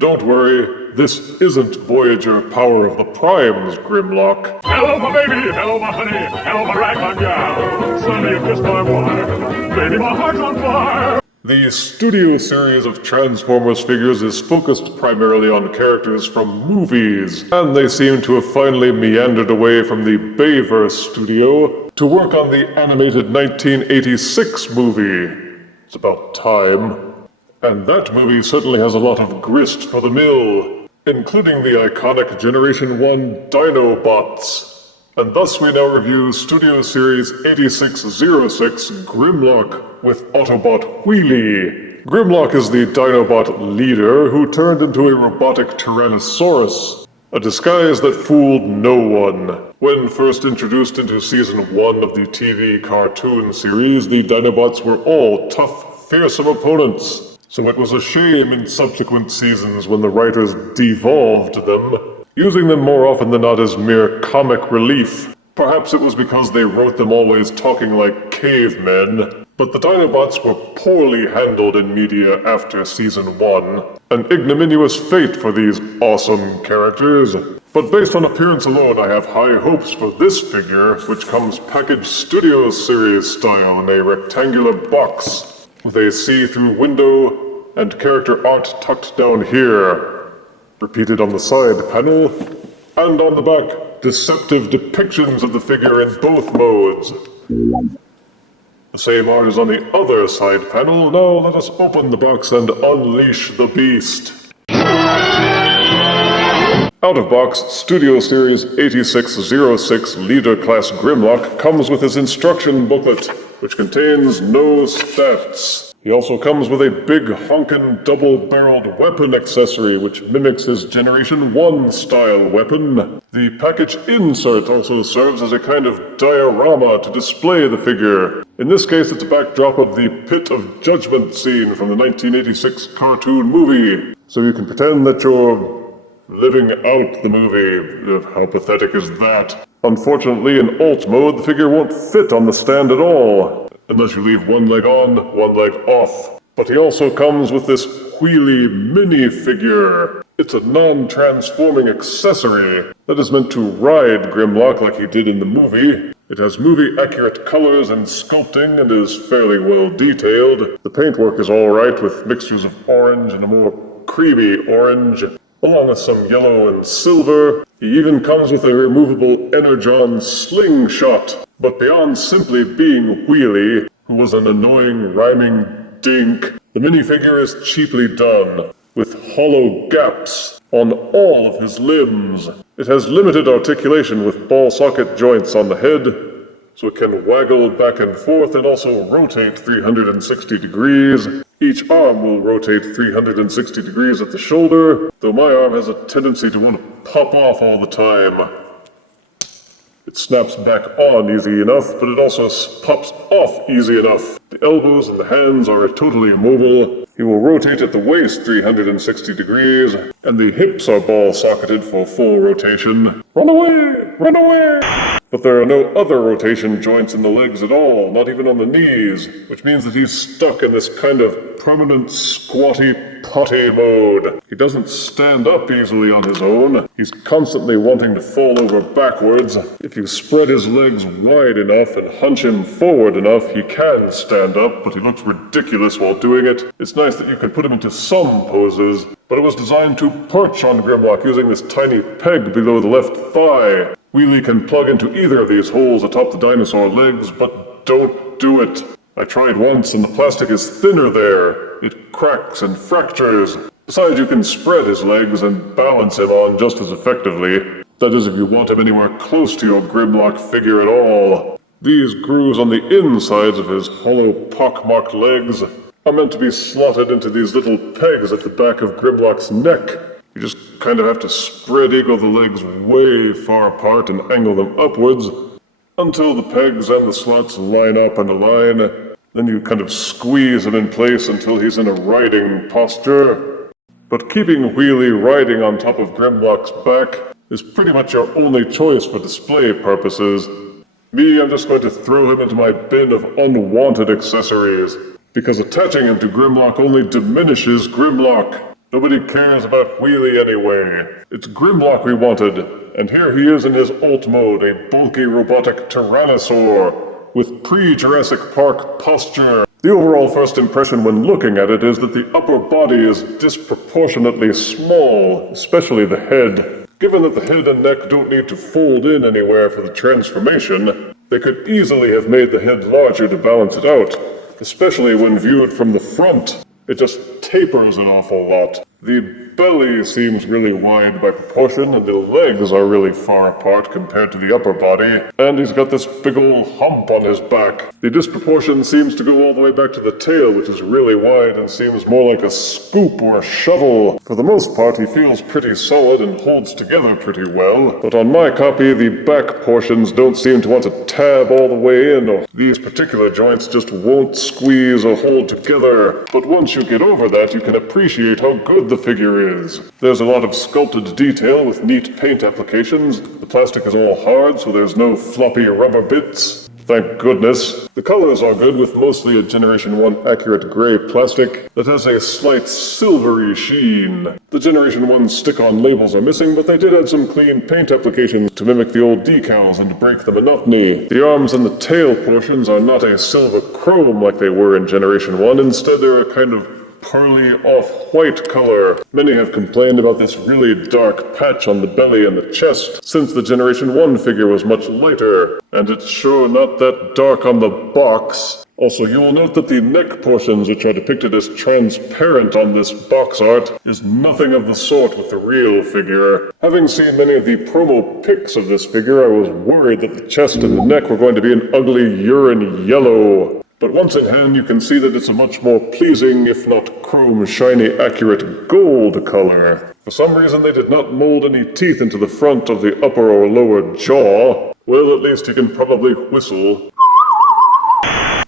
Don't worry, this isn't Voyager Power of the Primes, Grimlock. Hello, my baby! Hello, my honey! Hello, my ragtime gal! Sunday, you kissed my wife! Baby, my heart's on fire! The Studio Series of Transformers figures is focused primarily on characters from movies, and they seem to have finally meandered away from the Bayverse studio to work on the animated 1986 movie. It's about time. And that movie certainly has a lot of grist for the mill, including the iconic Generation 1 Dinobots. And thus we now review Studio Series 8606 Grimlock with Autobot Wheelie. Grimlock is the Dinobot leader who turned into a robotic Tyrannosaurus, a disguise that fooled no one. When first introduced into Season 1 of the TV cartoon series, the Dinobots were all tough, fearsome opponents. So it was a shame in subsequent seasons when the writers devolved them, using them more often than not as mere comic relief. Perhaps it was because they wrote them always talking like cavemen, but the Dinobots were poorly handled in media after Season 1. An ignominious fate for these awesome characters. But based on appearance alone, I have high hopes for this figure, which comes packaged Studio Series style in a rectangular box, with a see-through window and character art tucked down here. Repeated on the side panel, and on the back, deceptive depictions of the figure in both modes. The same art is on the other side panel. Now let us open the box and unleash the beast. Out of box, Studio Series 8606 Leader Class Grimlock comes with his instruction booklet, which contains no stats. He also comes with a big honkin' double-barreled weapon accessory, which mimics his Generation 1 style weapon. The package insert also serves as a kind of diorama to display the figure. In this case, it's a backdrop of the Pit of Judgment scene from the 1986 cartoon movie. So you can pretend that you're living out the movie. How pathetic is that? Unfortunately, in alt mode, the figure won't fit on the stand at all, unless you leave one leg on, one leg off. But he also comes with this Wheelie minifigure. It's a non-transforming accessory that is meant to ride Grimlock like he did in the movie. It has movie-accurate colors and sculpting and is fairly well detailed. The paintwork is alright, with mixtures of orange and a more creamy orange, along with some yellow and silver. He even comes with a removable Energon slingshot. But beyond simply being Wheelie, who was an annoying rhyming dink, the minifigure is cheaply done, with hollow gaps on all of his limbs. It has limited articulation with ball socket joints on the head, so it can waggle back and forth and also rotate 360 degrees. Each arm will rotate 360 degrees at the shoulder, though my arm has a tendency to want to pop off all the time. It snaps back on easy enough, but it also pops off easy enough. The elbows and the hands are totally immobile. He will rotate at the waist 360 degrees, and the hips are ball-socketed for full rotation. Run away! Run away! But there are no other rotation joints in the legs at all, not even on the knees, which means that he's stuck in this kind of permanent squatty potty mode. He doesn't stand up easily on his own. He's constantly wanting to fall over backwards. If you spread his legs wide enough and hunch him forward enough, he can stand up, but he looks ridiculous while doing it. It's nice that you can put him into some poses, but it was designed to perch on Grimlock using this tiny peg below the left thigh. Wheelie can plug into either of these holes atop the dinosaur legs, but don't do it. I tried once and the plastic is thinner there. It cracks and fractures. Besides, you can spread his legs and balance him on just as effectively. That is, if you want him anywhere close to your Grimlock figure at all. These grooves on the insides of his hollow pockmarked legs are meant to be slotted into these little pegs at the back of Grimlock's neck. You just kind of have to spread eagle the legs way far apart and angle them upwards until the pegs and the slots line up and align. Then you kind of squeeze him in place until he's in a riding posture. But keeping Wheelie riding on top of Grimlock's back is pretty much your only choice for display purposes. Me, I'm just going to throw him into my bin of unwanted accessories, because attaching him to Grimlock only diminishes Grimlock. Nobody cares about Wheelie anyway. It's Grimlock we wanted, and here he is in his alt mode, a bulky robotic tyrannosaur with pre-Jurassic Park posture. The overall first impression when looking at it is that the upper body is disproportionately small, especially the head. Given that the head and neck don't need to fold in anywhere for the transformation, they could easily have made the head larger to balance it out, especially when viewed from the front. It just tapers an awful lot. The belly seems really wide by proportion, and the legs are really far apart compared to the upper body. And he's got this big old hump on his back. The disproportion seems to go all the way back to the tail, which is really wide and seems more like a scoop or a shovel. For the most part, he feels pretty solid and holds together pretty well. But on my copy, the back portions don't seem to want to tab all the way in, or these particular joints just won't squeeze or hold together. But once you get over that, you can appreciate how good the figure is. There's a lot of sculpted detail with neat paint applications. The plastic is all hard, so there's no floppy rubber bits. Thank goodness. The colors are good, with mostly a Generation 1 accurate gray plastic that has a slight silvery sheen. The Generation 1 stick-on labels are missing, but they did add some clean paint applications to mimic the old decals and break the monotony. The arms and the tail portions are not a silver chrome like they were in Generation 1. Instead, they're a kind of pearly off-white color. Many have complained about this really dark patch on the belly and the chest, since the Generation 1 figure was much lighter, and it's sure not that dark on the box. Also, you will note that the neck portions, which are depicted as transparent on this box art, is nothing of the sort with the real figure. Having seen many of the promo pics of this figure, I was worried that the chest and the neck were going to be an ugly urine yellow. But once in hand, you can see that it's a much more pleasing, if not chrome shiny accurate gold color. For some reason, they did not mold any teeth into the front of the upper or lower jaw. Well, at least you can probably whistle.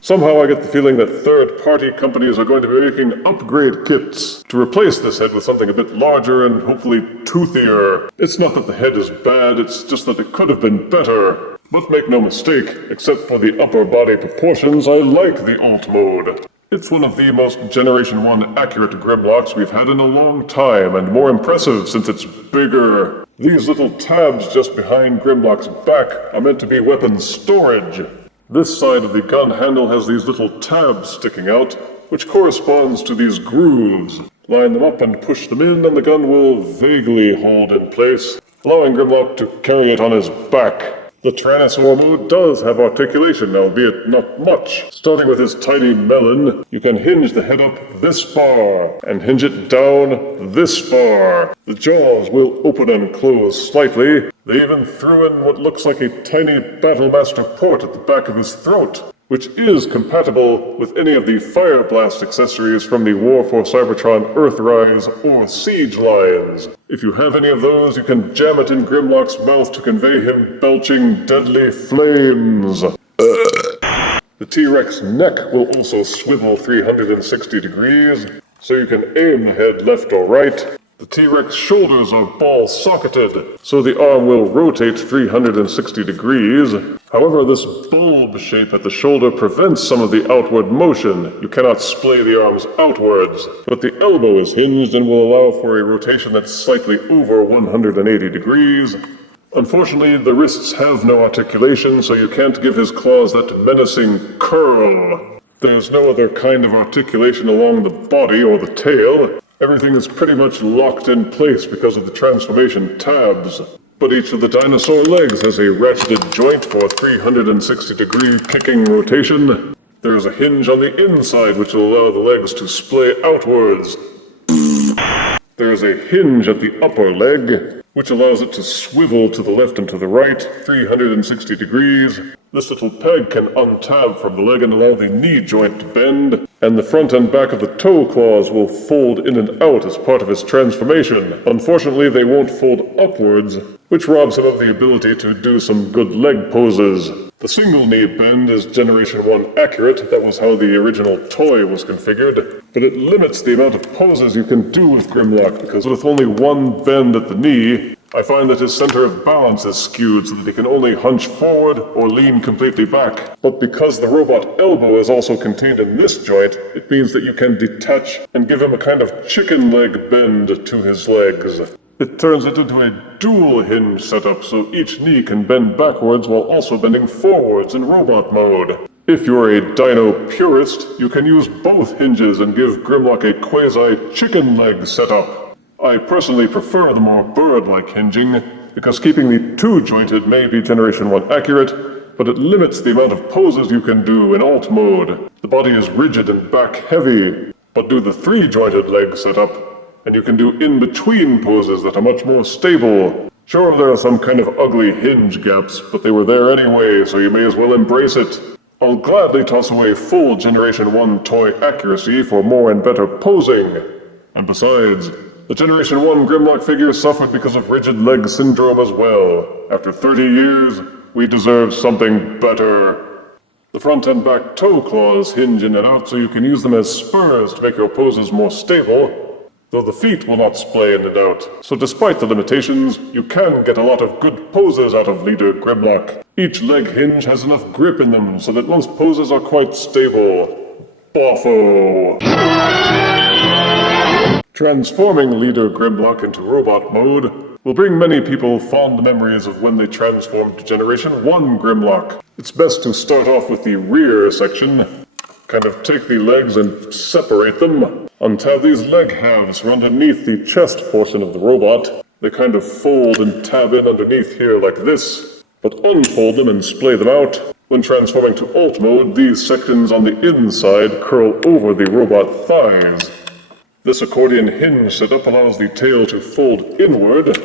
Somehow I get the feeling that third-party companies are going to be making upgrade kits to replace this head with something a bit larger and hopefully toothier. It's not that the head is bad, it's just that it could have been better. But make no mistake, except for the upper body proportions, I like the alt mode. It's one of the most Generation 1 accurate Grimlocks we've had in a long time, and more impressive since it's bigger. These little tabs just behind Grimlock's back are meant to be weapon storage. This side of the gun handle has these little tabs sticking out, which corresponds to these grooves. Line them up and push them in, and the gun will vaguely hold in place, allowing Grimlock to carry it on his back. The Tyrannosaur mode does have articulation, albeit not much. Starting with his tiny melon, you can hinge the head up this far, and hinge it down this far. The jaws will open and close slightly. They even threw in what looks like a tiny Battlemaster port at the back of his throat, which is compatible with any of the Fire Blast accessories from the War for Cybertron Earthrise or Siege lines. If you have any of those, you can jam it in Grimlock's mouth to convey him belching deadly flames. The T-Rex neck will also swivel 360 degrees, so you can aim the head left or right. The T-Rex shoulders are ball-socketed, so the arm will rotate 360 degrees. However, this bulb shape at the shoulder prevents some of the outward motion. You cannot splay the arms outwards, but the elbow is hinged and will allow for a rotation that's slightly over 180 degrees. Unfortunately, the wrists have no articulation, so you can't give his claws that menacing curl. There's no other kind of articulation along the body or the tail. Everything is pretty much locked in place because of the transformation tabs. But each of the dinosaur legs has a ratcheted joint for 360-degree kicking rotation. There is a hinge on the inside which will allow the legs to splay outwards. There is a hinge at the upper leg, which allows it to swivel to the left and to the right, 360 degrees. This little peg can untab from the leg and allow the knee joint to bend, and the front and back of the toe claws will fold in and out as part of his transformation. Unfortunately, they won't fold upwards, which robs him of the ability to do some good leg poses. The single knee bend is Generation 1 accurate. That was how the original toy was configured. But it limits the amount of poses you can do with Grimlock, because with only one bend at the knee, I find that his center of balance is skewed so that he can only hunch forward or lean completely back. But because the robot elbow is also contained in this joint, it means that you can detach and give him a kind of chicken leg bend to his legs. It turns it into a dual hinge setup so each knee can bend backwards while also bending forwards in robot mode. If you're a dino purist, you can use both hinges and give Grimlock a quasi-chicken leg setup. I personally prefer the more bird-like hinging, because keeping the two-jointed may be Generation 1 accurate, but it limits the amount of poses you can do in alt mode. The body is rigid and back-heavy, but do the three-jointed leg setup, and you can do in-between poses that are much more stable. Sure, there are some kind of ugly hinge gaps, but they were there anyway, so you may as well embrace it. I'll gladly toss away full Generation 1 toy accuracy for more and better posing. And besides, the Generation 1 Grimlock figure suffered because of rigid leg syndrome as well. After 30 years, we deserve something better. The front and back toe claws hinge in and out so you can use them as spurs to make your poses more stable, though the feet will not splay in and out. So despite the limitations, you can get a lot of good poses out of Leader Grimlock. Each leg hinge has enough grip in them so that most poses are quite stable. Boffo! Transforming Leader Grimlock into robot mode will bring many people fond memories of when they transformed to Generation 1 Grimlock. It's best to start off with the rear section. Kind of take the legs and separate them. Untab these leg halves from underneath the chest portion of the robot. They kind of fold and tab in underneath here like this, but unfold them and splay them out. When transforming to alt mode, these sections on the inside curl over the robot thighs. This accordion hinge setup allows the tail to fold inward,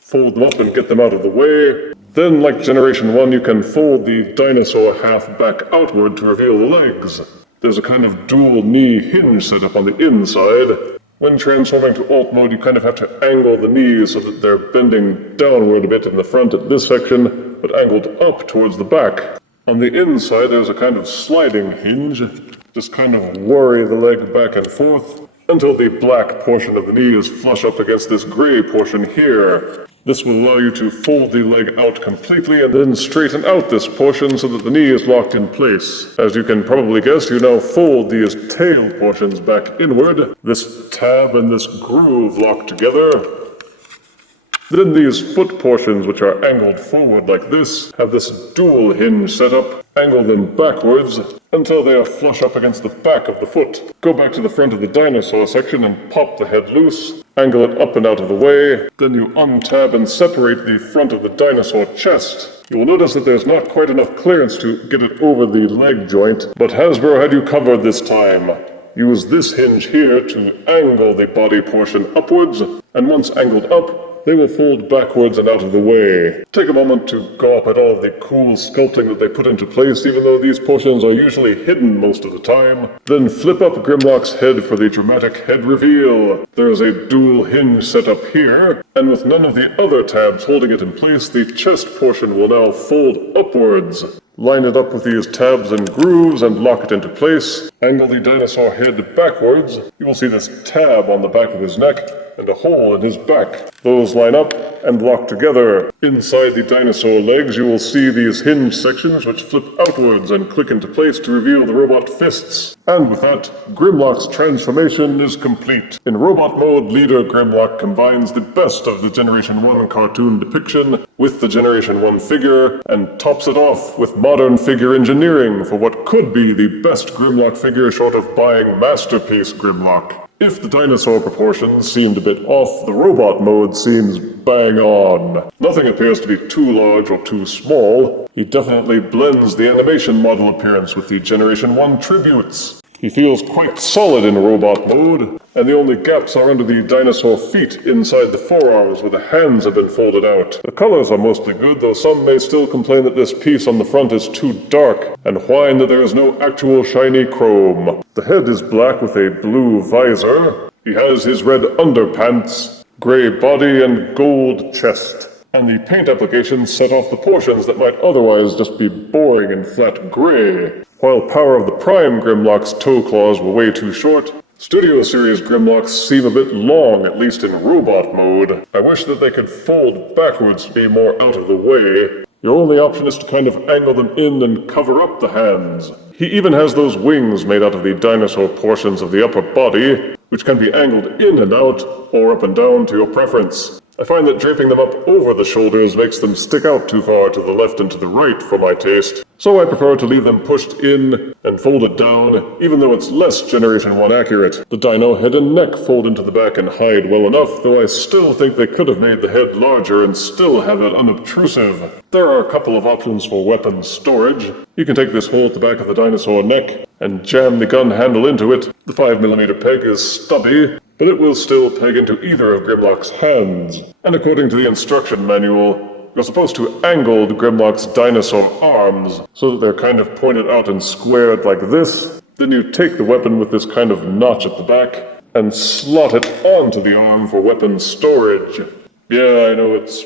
fold them up and get them out of the way. Then, like Generation 1, you can fold the dinosaur half back outward to reveal the legs. There's a kind of dual knee hinge setup on the inside. When transforming to alt mode, you kind of have to angle the knees so that they're bending downward a bit in the front at this section, but angled up towards the back. On the inside, there's a kind of sliding hinge. Just kind of worry the leg back and forth until the black portion of the knee is flush up against this gray portion here. This will allow you to fold the leg out completely and then straighten out this portion so that the knee is locked in place. As you can probably guess, you now fold these tail portions back inward, this tab and this groove locked together. Then these foot portions, which are angled forward like this, have this dual hinge setup. Angle them backwards until they are flush up against the back of the foot. Go back to the front of the dinosaur section and pop the head loose. Angle it up and out of the way. Then you untab and separate the front of the dinosaur chest. You will notice that there's not quite enough clearance to get it over the leg joint, but Hasbro had you covered this time. Use this hinge here to angle the body portion upwards, and once angled up, they will fold backwards and out of the way. Take a moment to gawp at all of the cool sculpting that they put into place, even though these portions are usually hidden most of the time. Then flip up Grimlock's head for the dramatic head reveal. There is a dual hinge set up here, and with none of the other tabs holding it in place, the chest portion will now fold upwards. Line it up with these tabs and grooves and lock it into place. Angle the dinosaur head backwards. You will see this tab on the back of his neck and a hole in his back. Those line up and lock together. Inside the dinosaur legs, you will see these hinge sections which flip outwards and click into place to reveal the robot fists. And with that, Grimlock's transformation is complete. In robot mode, Leader Grimlock combines the best of the Generation 1 cartoon depiction with the Generation 1 figure and tops it off with modern figure engineering for what could be the best Grimlock figure short of buying Masterpiece Grimlock. If the dinosaur proportions seemed a bit off, the robot mode seems bang on. Nothing appears to be too large or too small. He definitely blends the animation model appearance with the Generation 1 tributes. He feels quite solid in robot mode, and the only gaps are under the dinosaur feet inside the forearms where the hands have been folded out. The colors are mostly good, though some may still complain that this piece on the front is too dark, and whine that there is no actual shiny chrome. The head is black with a blue visor. He has his red underpants, gray body, and gold chest. And the paint application set off the portions that might otherwise just be boring and flat gray. While Power of the Prime Grimlock's toe claws were way too short, Studio Series Grimlocks seem a bit long, at least in robot mode. I wish that they could fold backwards to be more out of the way. Your only option is to kind of angle them in and cover up the hands. He even has those wings made out of the dinosaur portions of the upper body, which can be angled in and out, or up and down to your preference. I find that draping them up over the shoulders makes them stick out too far to the left and to the right for my taste, so I prefer to leave them pushed in and folded down, even though it's less Generation 1 accurate. The dino head and neck fold into the back and hide well enough, though I still think they could have made the head larger and still have it unobtrusive. There are a couple of options for weapon storage. You can take this hole at the back of the dinosaur neck and jam the gun handle into it. The 5mm peg is stubby, but it will still peg into either of Grimlock's hands. And according to the instruction manual, you're supposed to angle Grimlock's dinosaur arms so that they're kind of pointed out and squared like this. Then you take the weapon with this kind of notch at the back and slot it onto the arm for weapon storage. Yeah, I know it's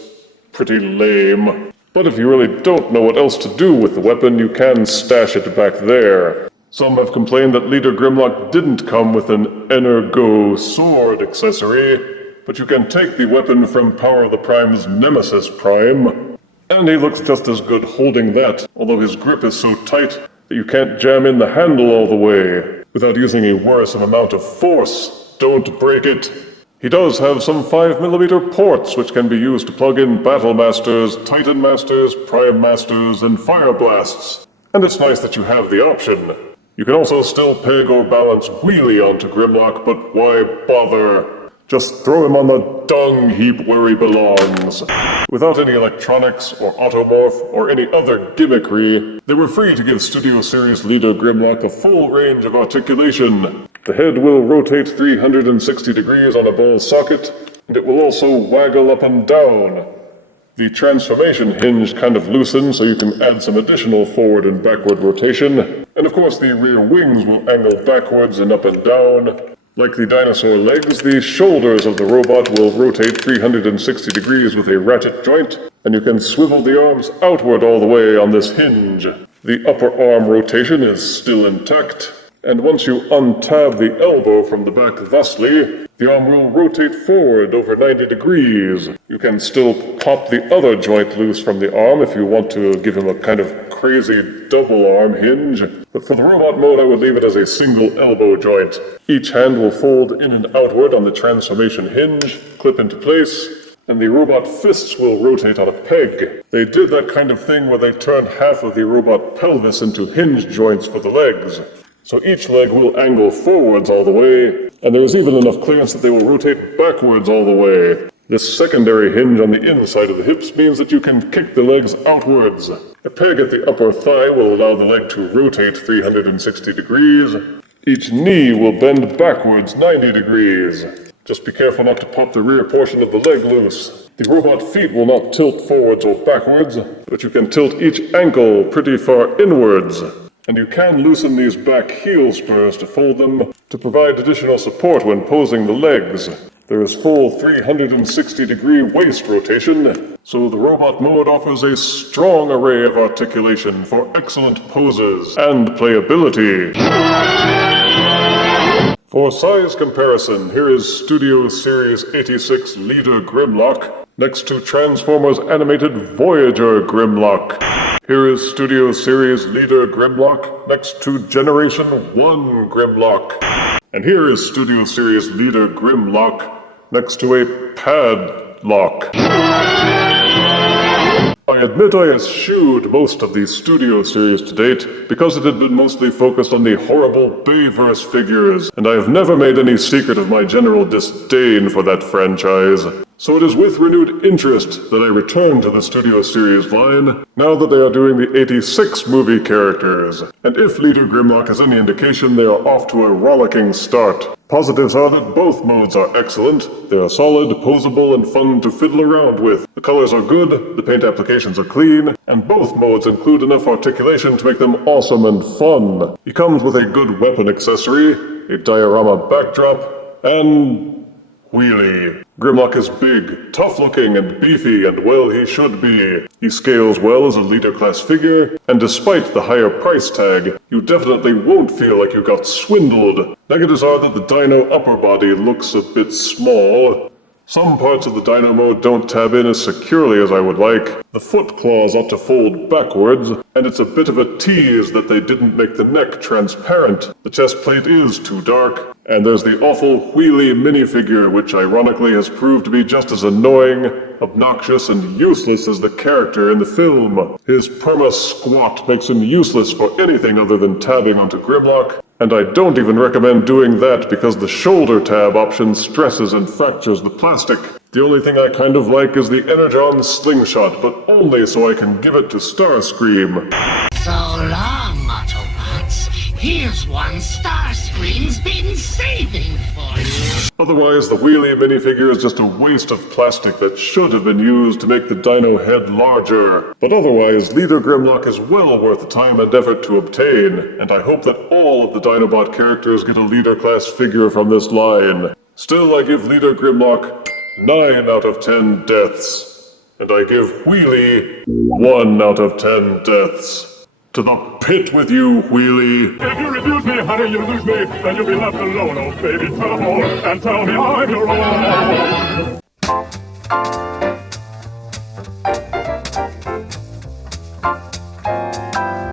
pretty lame, but if you really don't know what else to do with the weapon, you can stash it back there. Some have complained that Leader Grimlock didn't come with an Energo sword accessory, but you can take the weapon from Power of the Prime's Nemesis Prime, and he looks just as good holding that, although his grip is so tight that you can't jam in the handle all the way without using a worrisome amount of force. Don't break it. He does have some 5mm ports which can be used to plug in Battle Masters, Titan Masters, Prime Masters, and Fire Blasts, and it's nice that you have the option. You can also still peg or balance Wheelie onto Grimlock, but why bother? Just throw him on the dung heap where he belongs. Without any electronics or automorph or any other gimmickry, they were free to give Studio Series Leader Grimlock a full range of articulation. The head will rotate 360 degrees on a ball socket, and it will also waggle up and down. The transformation hinge kind of loosens so you can add some additional forward and backward rotation. And of course the rear wings will angle backwards and up and down. Like the dinosaur legs, the shoulders of the robot will rotate 360 degrees with a ratchet joint, and you can swivel the arms outward all the way on this hinge. The upper arm rotation is still intact, and once you untab the elbow from the back thusly, the arm will rotate forward over 90 degrees. You can still pop the other joint loose from the arm if you want to give him a kind of crazy double arm hinge. But for the robot mode, I would leave it as a single elbow joint. Each hand will fold in and outward on the transformation hinge, clip into place, and the robot fists will rotate on a peg. They did that kind of thing where they turned half of the robot pelvis into hinge joints for the legs. So each leg will angle forwards all the way, and there is even enough clearance that they will rotate backwards all the way. This secondary hinge on the inside of the hips means that you can kick the legs outwards. A peg at the upper thigh will allow the leg to rotate 360 degrees. Each knee will bend backwards 90 degrees. Just be careful not to pop the rear portion of the leg loose. The robot feet will not tilt forwards or backwards, but you can tilt each ankle pretty far inwards. And you can loosen these back heel spurs to fold them to provide additional support when posing the legs. There is full 360-degree waist rotation, so the robot mode offers a strong array of articulation for excellent poses and playability. For size comparison, here is Studio Series 86 Leader Grimlock next to Transformers Animated Voyager Grimlock. Here is Studio Series Leader Grimlock next to Generation 1 Grimlock. And here is Studio Series Leader Grimlock next to a Padlock. I admit I eschewed most of the Studio Series to date because it had been mostly focused on the horrible Bayverse figures, and I have never made any secret of my general disdain for that franchise. So it is with renewed interest that I return to the Studio Series line, now that they are doing the 86 movie characters. And if Leader Grimlock has any indication, they are off to a rollicking start. Positives are that both modes are excellent. They are solid, posable, and fun to fiddle around with. The colors are good, the paint applications are clean, and both modes include enough articulation to make them awesome and fun. He comes with a good weapon accessory, a diorama backdrop, and Wheelie. Grimlock is big, tough-looking, and beefy, and well, he should be. He scales well as a leader class figure, and despite the higher price tag, you definitely won't feel like you got swindled. Negatives are that the dino upper body looks a bit small. Some parts of the dino mode don't tab in as securely as I would like. The foot claws ought to fold backwards, and it's a bit of a tease that they didn't make the neck transparent. The chest plate is too dark, and there's the awful Wheelie minifigure, which ironically has proved to be just as annoying, obnoxious, and useless as the character in the film. His perma-squat makes him useless for anything other than tabbing onto Grimlock, and I don't even recommend doing that because the shoulder tab option stresses and fractures the plastic. The only thing I kind of like is the Energon slingshot, but only so I can give it to Starscream. So long, Autobots. Here's one Starscream's been saving for you. Otherwise, the Wheelie minifigure is just a waste of plastic that should have been used to make the dino head larger. But otherwise, Leader Grimlock is well worth the time and effort to obtain, and I hope that all of the Dinobot characters get a leader class figure from this line. Still, I give Leader Grimlock 9 out of 10 deaths, and I give Wheelie 1 out of 10 deaths. To the pit with you, Wheelie! If you refuse me, honey, you lose me, then you'll be left alone. Oh, baby, tell them all, and tell me I'm your own.